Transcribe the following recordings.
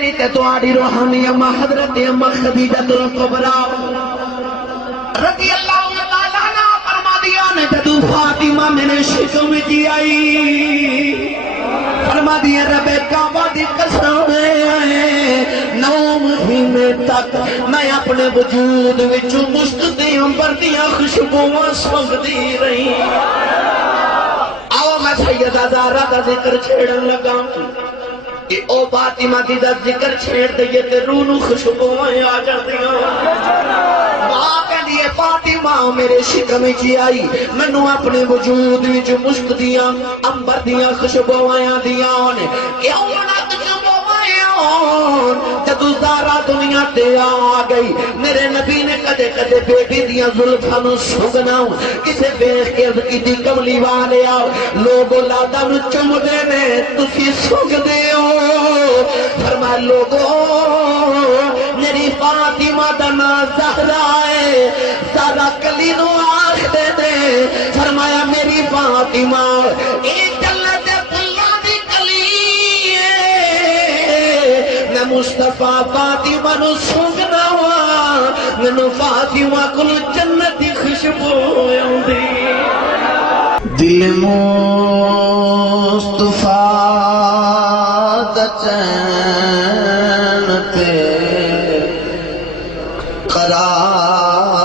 میری تے تہاڈی روحانی اماں حضرت اماں خدیجہ الکبریٰ رضی اللہ تعالیٰ عنہ فرما دیا نے جدو فاطمہ میرے شکم کی آئی فرما دیا رب کعبہ دی قسم نو مہینے تک میں اپنے وجود وچوں مشتدی امبر دیاں خوشبوواں سونگدی رہی آؤ میں سیدہ زہرا دا ذکر چھیڑن لگا کہ او فاطمہ دی دا ذکر چھیڑ دئیے تے روح نو خوشبوواں آ جاندیاں ماں کہندی ہے فاطمہ میرے شکم چ آئی مینوں اپنے وجود وچ مشک دیاں امبر دیاں خوشبوواں دیاں کیوں نہ جدو زہرا دنیا تے آ گئی میرے نبی نے کدے کدے بیٹی دیاں زلفاں نو سونگنا کسے ویکھ کے عرض کیتی کملی والے آؤ لوگ اولاداں نو چومدے نے تسی سونگدے ہو فرمایا لوگو میری فاطمہ دا نام زہرا ہے زہرا کلی نو آکھدے نے فرمایا میری فاطمہ اے جنت اللہ دی کلی ہے میں مصطفیٰ فاطمہ نو سونگنا ہوا مینوں فاطمہ کول جنت دی خوشبو آوندی دل مصطفیٰ دا چین تے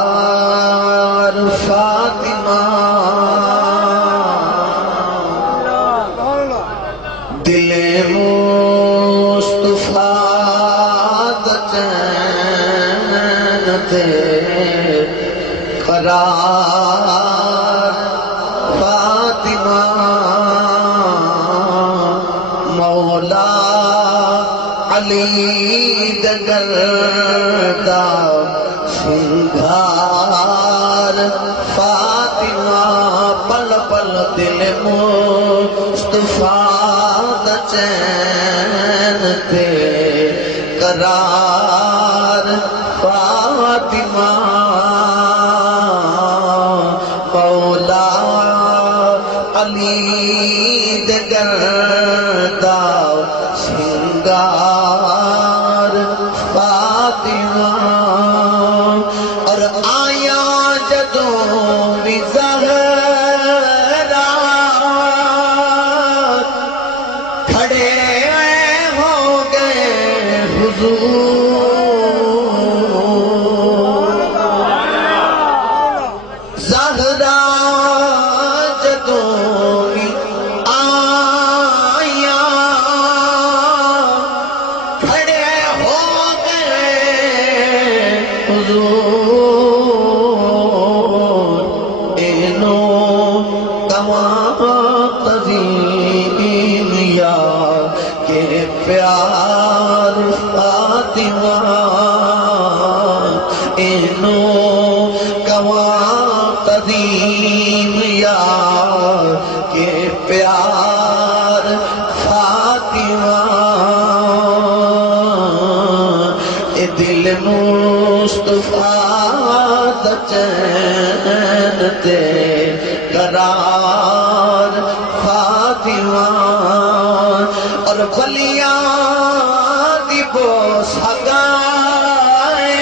قرار فاطمہ دل مصطفیٰ دا چین تے قرار فاطمہ مولا علی دگر دا سنگھار فاطمہ پل پل دل مصطفیٰ دا چین تے قرار فاطمہ مولا علی دگر دا سنگار فاطمہ اور آیا جدوں بھی زہرا کھڑے ہو گئے حضور زہرا جدوں بھی آیا کھڑے ہو گئے حضور اینو کماں قدیم یا کہ پیار فاطمہ اینو کماں قدیم یا کہ پیار فاطمہ اے دل مصطفیٰ دا چین تے قرار فاطمہ اور ولیاں دی بوس ہگائے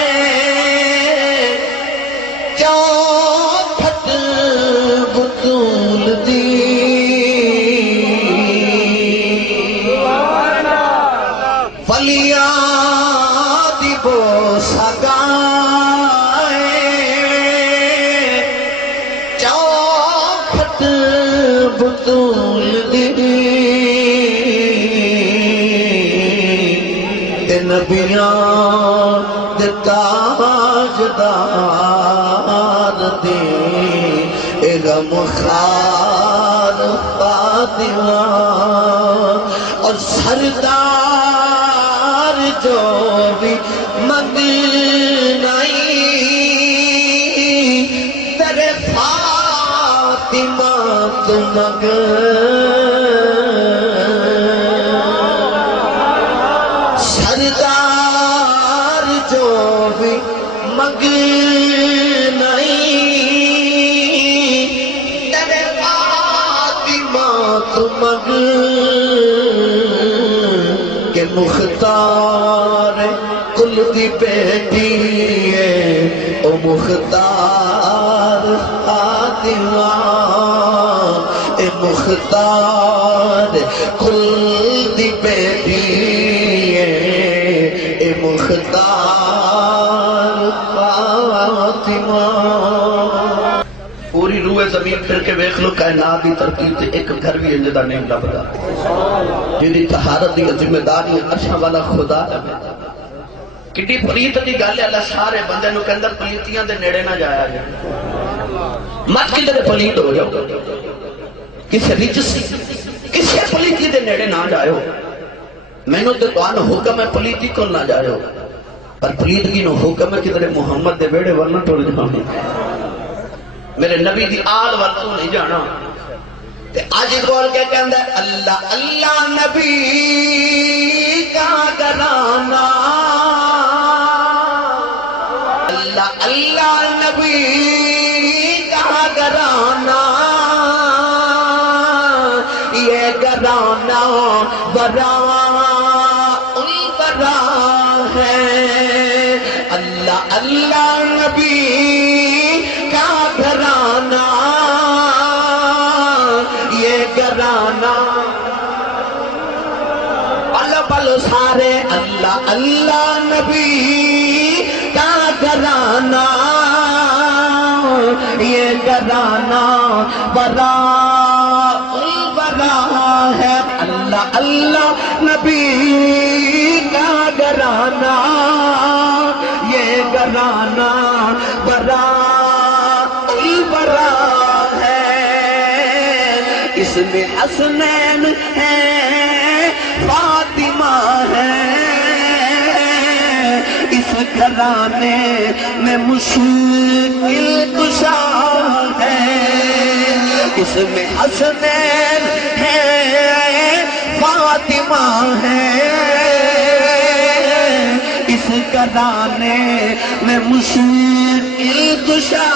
چوکھٹ بطول دی ولیاں دی بوس ہگائے چوکھٹ بطول دی تے نبیاں دے تاجدار دے اے غمخوار فاطمہ اور سردار جو بھی مدینائی تیرے فاطمہ تو سردار جو بھی مگنائی تیرے فاطمہ تو مگ کہ مختار کل دی بیٹی ہے او مختار فاطمہ اے مختار کل دی بیٹی ہے اے مختار فاطمہ پوری روح زمین پھر کے ویکھ لو کائنات دی ترتیب تے ایک گھر بھی انجدہ نہیں لبدا جیدی طہارت دی ذمہ داری عرشاں والا خدا جانے کڈی پلیت دی گل ہے اللہ سارے بندے نو کہندا پلیتیاں دے نیڑے نہ جایا جائے مت کدھر پلیت ہو جاؤ کسے رجس کسے پلیتی دے نیڑے نہ جاؤ مینوں تے تانوں حکم ہے پلیتی کو نہ جاؤ پر پلیتگی نو حکم ہے کدھر محمد دے بیڑے ورنہ ٹر جاؤ میرے نبی دی آل ورتوں نہیں جانا تے آج بول کے کہندا ہے اللہ اللہ نبی کا گھرانہ اللہ اللہ نبی کا گھرانہ یہ گھرانہ براء البراء ہے اللہ اللہ نبی کا گھرانہ یہ گھرانہ پلو پلو سارے اللہ اللہ نبی کا گھرانہ یہ گھرانہ براء البراء ہے اللہ اللہ نبی کا گھرانہ یہ گھرانہ براء البراء ہے اس میں حسنین ہے فاطمہ ہے اس گھرانے میں مشکل کشا ہے اس میں حسنین ہے فاطمہ ہے اس گھرانے میں مشکل کشا